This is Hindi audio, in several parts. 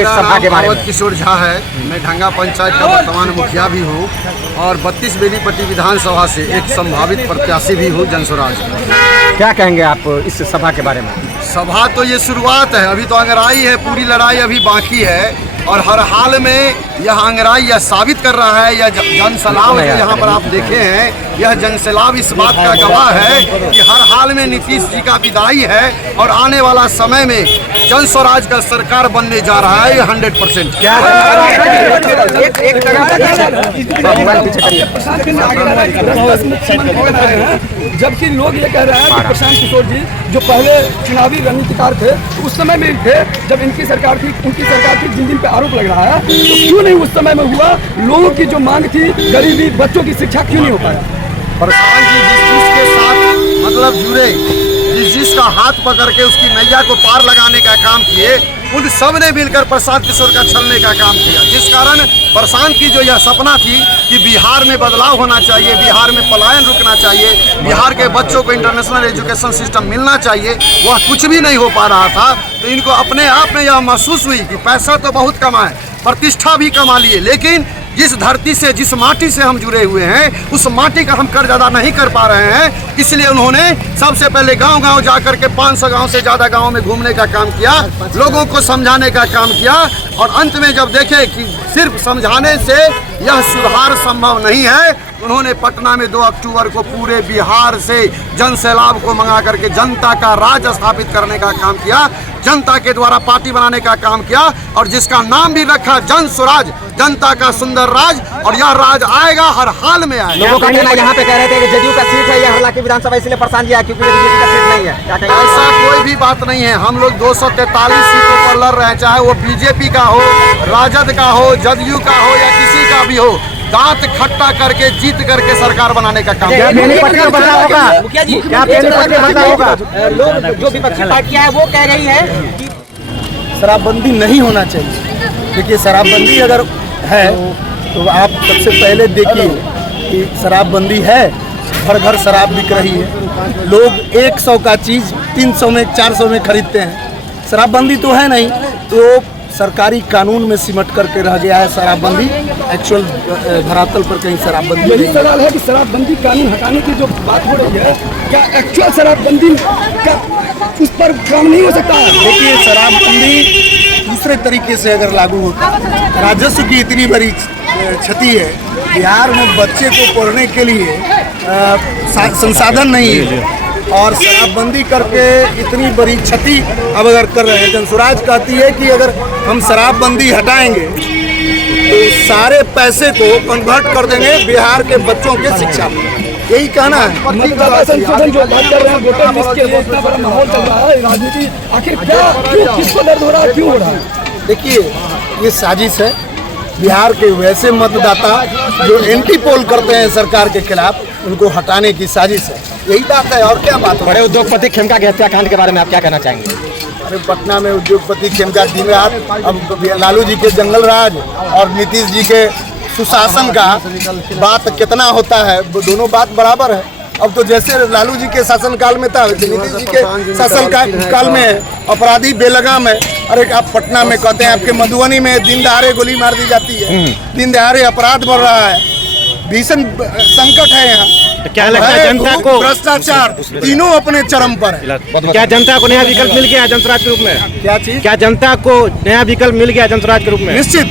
कहेंगे इस सभा के बारे में? किशोर झा है, मैं ढंगा पंचायत का वर्तमान मुखिया भी हूँ और 32 बेनीपट्टी विधानसभा से एक संभावित प्रत्याशी भी हूँ जनस्वराज। क्या कहेंगे आप इस सभा के बारे में? सभा तो ये शुरुआत है, अभी तो अंगराई है, पूरी लड़ाई अभी बाकी है और हर हाल में यह अंगराई यह साबित कर रहा है, यह जनसैलाब जो यहाँ पर आप देखे हैं, यह जनसैलाब इस बात का गवाह है कि हर हाल में नीतीश जी का विदाई है और आने वाला समय में जनस्वराज का सरकार बनने जा रहा है 100%। जबकि लोग ये कह रहे हैं कि प्रशांत किशोर जी जो पहले चुनावी रणनीतिकार थे तो उस समय में थे जब इनकी सरकार थी, उनकी सरकार थी, जिन पे आरोप लग रहा है, तो क्यों नहीं उस समय में हुआ? लोगों की जो मांग थी, गरीबी, बच्चों की शिक्षा क्यों नहीं हो पाया? प्रशांत जी जिसके साथ मतलब जुड़े, जिसका हाथ पकड़ के उसकी नैया को पार लगाने का काम किए, उन सब ने मिलकर प्रशांत किशोर का छलने का काम किया, जिस कारण प्रशांत की जो यह सपना थी कि बिहार में बदलाव होना चाहिए, बिहार में पलायन रुकना चाहिए, बिहार के बच्चों को इंटरनेशनल एजुकेशन सिस्टम मिलना चाहिए, वह कुछ भी नहीं हो पा रहा था। तो इनको अपने आप में यह महसूस हुई कि पैसा तो बहुत कमाए, प्रतिष्ठा भी कमा लिए, लेकिन जिस धरती से, जिस माटी से हम जुड़े हुए हैं, उस माटी का हम कर्ज अदा नहीं कर पा रहे हैं। इसलिए उन्होंने सबसे पहले गांव-गांव जाकर के 500 गांव से ज़्यादा गांव में घूमने का काम किया, लोगों को समझाने का काम किया और अंत में जब देखे कि सिर्फ समझाने से यह सुधार संभव नहीं है, उन्होंने पटना में 2 अक्टूबर को पूरे बिहार से जनसैलाब को मंगा करके जनता का राज स्थापित करने का काम किया, जनता के द्वारा पार्टी बनाने का काम किया और जिसका नाम भी रखा जनस्वराज, जनता का सुंदर राज, और यह राज आएगा, हर हाल में आएगा। लोगों का कहना यहाँ पे कह रहे थे कि जदयू का सीट है, यह हालांकि विधानसभा इसलिए प्रशांत जी आया क्योंकि बीजेपी का सीट नहीं है। क्या कहेंगे? ऐसा कोई भी बात नहीं है, हम लोग 243 सीटों पर लड़ रहे हैं, चाहे वो बीजेपी का हो, राजद का हो, जदयू का हो या किसी का भी हो, दांत खट्टा करके जीत करके सरकार बनाने का काम। मुखिया जी, क्या होगा? लोग जो विपक्षी पार्टियां हैं वो कह रही है कि शराबबंदी नहीं होना चाहिए। देखिए, शराबबंदी अगर है तो आप सबसे पहले देखिए कि शराबबंदी है, घर घर शराब बिक रही है, लोग 100 का चीज़ 300 में 400 में खरीदते हैं। शराबबंदी तो है नहीं, तो सरकारी कानून में सिमट करके रह गया है शराबबंदी, एक्चुअल धरातल पर कहीं शराबबंदी। यही सवाल है कि शराबबंदी कानून हटाने की जो बात हो रही है, क्या एक्चुअल शराबबंदी का उस पर काम नहीं हो सकता? देखिए, शराबबंदी दूसरे तरीके से अगर लागू होता, राजस्व की इतनी बड़ी क्षति है, बिहार में बच्चे को पढ़ने के लिए संसाधन नहीं है और शराबबंदी करके इतनी बड़ी क्षति अब अगर कर रहे हैं। जनस्वराज कहती है कि अगर हम शराबबंदी हटाएंगे तो सारे पैसे को कन्वर्ट कर देंगे बिहार के बच्चों के शिक्षा में, यही कहना है। संशोधन जो बात कर रहे हैं, वोटर लिस्ट के लिए इतना बड़ा माहौल चल रहा है, राजनीति आखिर क्या, क्यों, किसको दर्द हो रहा है, क्यों हो रहा है? देखिए, ये साजिश है। बिहार के वैसे मतदाता जो एंटी पोल करते हैं सरकार के खिलाफ, उनको हटाने की साजिश है, यही बात है और क्या बात है। बड़े उद्योगपति खेमका के हत्याकांड के बारे में आप क्या कहना चाहेंगे? अरे, पटना में उद्योगपति खेमका दिन रात, अब लालू जी के जंगल राज और नीतीश जी के सुशासन का बात कितना होता है, दोनों बात बराबर है। अब तो जैसे लालू जी के शासनकाल में था, नीतीश जी के शासनकाल में अपराधी बेलगाम है। अरे, आप पटना में कहते हैं, आपके मधुबनी में दिन दहाड़े गोली मार दी जाती है, दिन दहाड़े अपराध बढ़ रहा है, भीषण संकट है यहाँ। तो क्या लगता है जनता को? भ्रष्टाचार तीनों अपने चरम पर है। क्या जनता को नया विकल्प मिल गया जनस्वराज के रूप में? क्या चीज? क्या जनता को नया विकल्प मिल गया जनस्वराज के रूप में? निश्चित।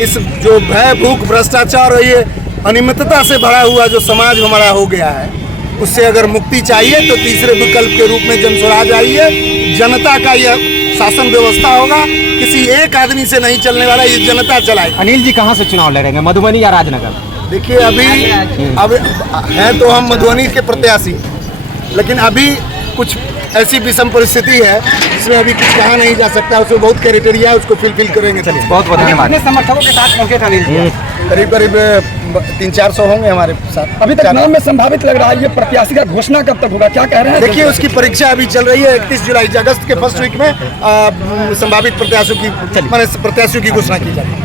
इस जो भय, भूख, भ्रष्टाचार और ये अनियमितता से भरा हुआ जो समाज हमारा हो गया है, उससे अगर मुक्ति चाहिए तो तीसरे विकल्प के रूप में जनस्वराज आई है। जनता का यह शासन व्यवस्था होगा, किसी एक आदमी से नहीं चलने वाला, ये जनता चलाएगी। अनिल जी कहाँ से चुनाव लड़ेंगे, मधुबनी या राजनगर? देखिए, अब हैं तो हम मधुबनी के प्रत्याशी, लेकिन अभी कुछ ऐसी विषम परिस्थिति है जिसमें अभी कुछ कहा नहीं जा सकता, उसमें बहुत क्राइटेरिया है, उसको फिल करेंगे। चलिए, बहुत बहुत धन्यवाद। समर्थकों के साथ पहुंचे थे अनिल जी। करीब करीब 300-400 होंगे हमारे साथ। अभी तक नाम में संभावित लग रहा है, ये प्रत्याशी का घोषणा कब तक होगा, क्या कह रहे हैं? देखिए उसकी परीक्षा अभी चल रही है। 31 जुलाई अगस्त के फर्स्ट वीक में संभावित प्रत्याशियों की घोषणा की जाएगी।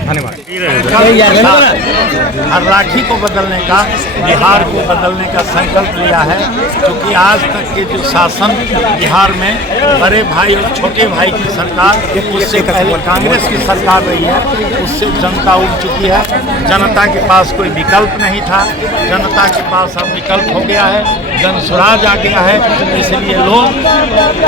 हर्राखी को बदलने का, बिहार को बदलने का संकल्प लिया है, क्योंकि आज तक के जो शासन बिहार में बड़े भाई और छोटे भाई की सरकार, उससे पहले कांग्रेस की सरकार रही है, उससे जनता उठ चुकी है। जनता के पास कोई विकल्प नहीं था, जनता के पास अब विकल्प हो गया है, जन स्वराज आ गया है। इसलिए लोग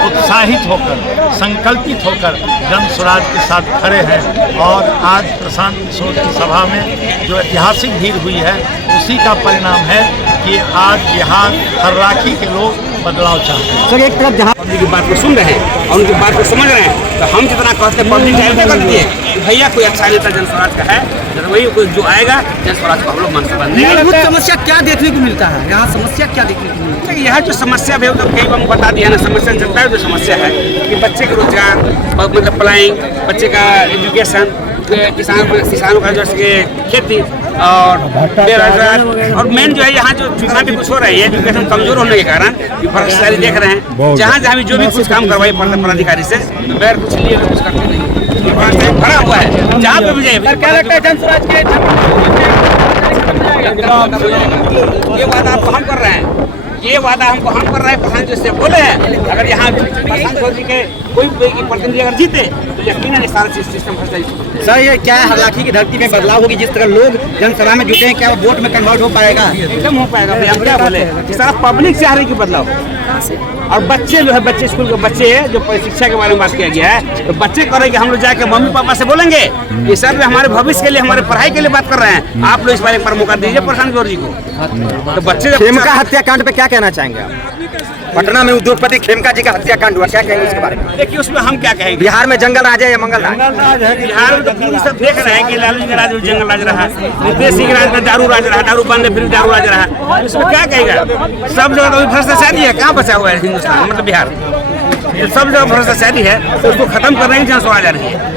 उत्साहित होकर, संकल्पित होकर जन स्वराज के साथ खड़े हैं। और आज प्रशांत किशोर की सभा में जो ऐतिहासिक भीड़ हुई है, उसी का परिणाम है कि आज बिहार हर्राखी के लोग बदलाव चाहते हैं। सर, एक तरफ जहाँ पब्लिक की बात को सुन रहे हैं और उनकी बात को समझ रहे हैं, तो हम जितना कहते हैं पब्लिक जाहिर करती है कि भैया कोई अच्छा नेता जन स्वराज का है, वही कोई जो आएगा जन स्वराज को हम लोग मन से बंदेंगे। समस्या क्या देखने को मिलता है यहाँ? समस्या क्या देखने को मिलता है? यहाँ जो समस्या है, तो कई बार बता दिया ना, समस्या जनता है। जो समस्या है कि बच्चे का रोजगार, मतलब पढ़ाई, बच्चे का एजुकेशन, किसानों का जो खेती और बेरोजगार, और मेन जो है यहाँ जो चुनाव भी कुछ हो रही है, एजुकेशन कमजोर होने के कारण भ्रष्टाचारी देख रहे हैं। जहाँ जहाँ भी जो भी कुछ काम करवाई पदाधिकारी से, बगैर कुछ लिए कुछ करते नहीं, खड़ा हुआ है जहाँ पे भी जाए। क्या लगता है जन स्वराज के ये वादा आपको हम कर रहे हैं, ये वादा हमको हम कर रहे हैं, प्रधान जी से बोले हैं। अगर यहाँ प्रशांत किशोर जी के कोई प्रतिनिधि अगर जीते तो यकीनन सारा सिस्टम भ्रष्टाचारी। सर, ये क्या है, हर्राखी की धरती में बदलाव होगी? जिस तरह लोग जनसभा में जुटे हैं, क्या वो वोट में कन्वर्ट हो पाएगा? एकदम हो पाएगा। हम क्या बोले, सारा पब्लिक चाह रही कि बदलाव। और बच्चे जो है, बच्चे स्कूल के बच्चे हैं, जो शिक्षा के बारे में बात किया गया है, तो बच्चे करेंगे, हम लोग जाके मम्मी पापा से बोलेंगे कि सर हमारे भविष्य के लिए, हमारे पढ़ाई के लिए बात कर रहे हैं, आप लोग इस बारे पर मौका दीजिए प्रशांत किशोर जी को। तो बच्चे खेमका हत्याकांड पे क्या कहना चाहेंगे आप? पटना में उद्योगपति खेमका जी का हत्याकांड हुआ, क्या कहेंगे उसके बारे में? देखिए उसमें हम क्या कहेंगे, बिहार में जंगल राज है या मंगल राज है? बिहार में तो पूरी सब देख रहे हैं कि लालू जी का राज में जंगल राज रहा, नीतीश सिंह राज में दारू राज रहा, दारू बंद फिर दारू राज रहा। इसमें क्या कहेगा? सब जगह तो भ्रष्टाचारी है, कहाँ बचा हुआ है हिंदुस्तान, मतलब बिहार सब जगह भ्रष्टाचारी है। उसको खत्म करने की जन स्वराज आ रही है।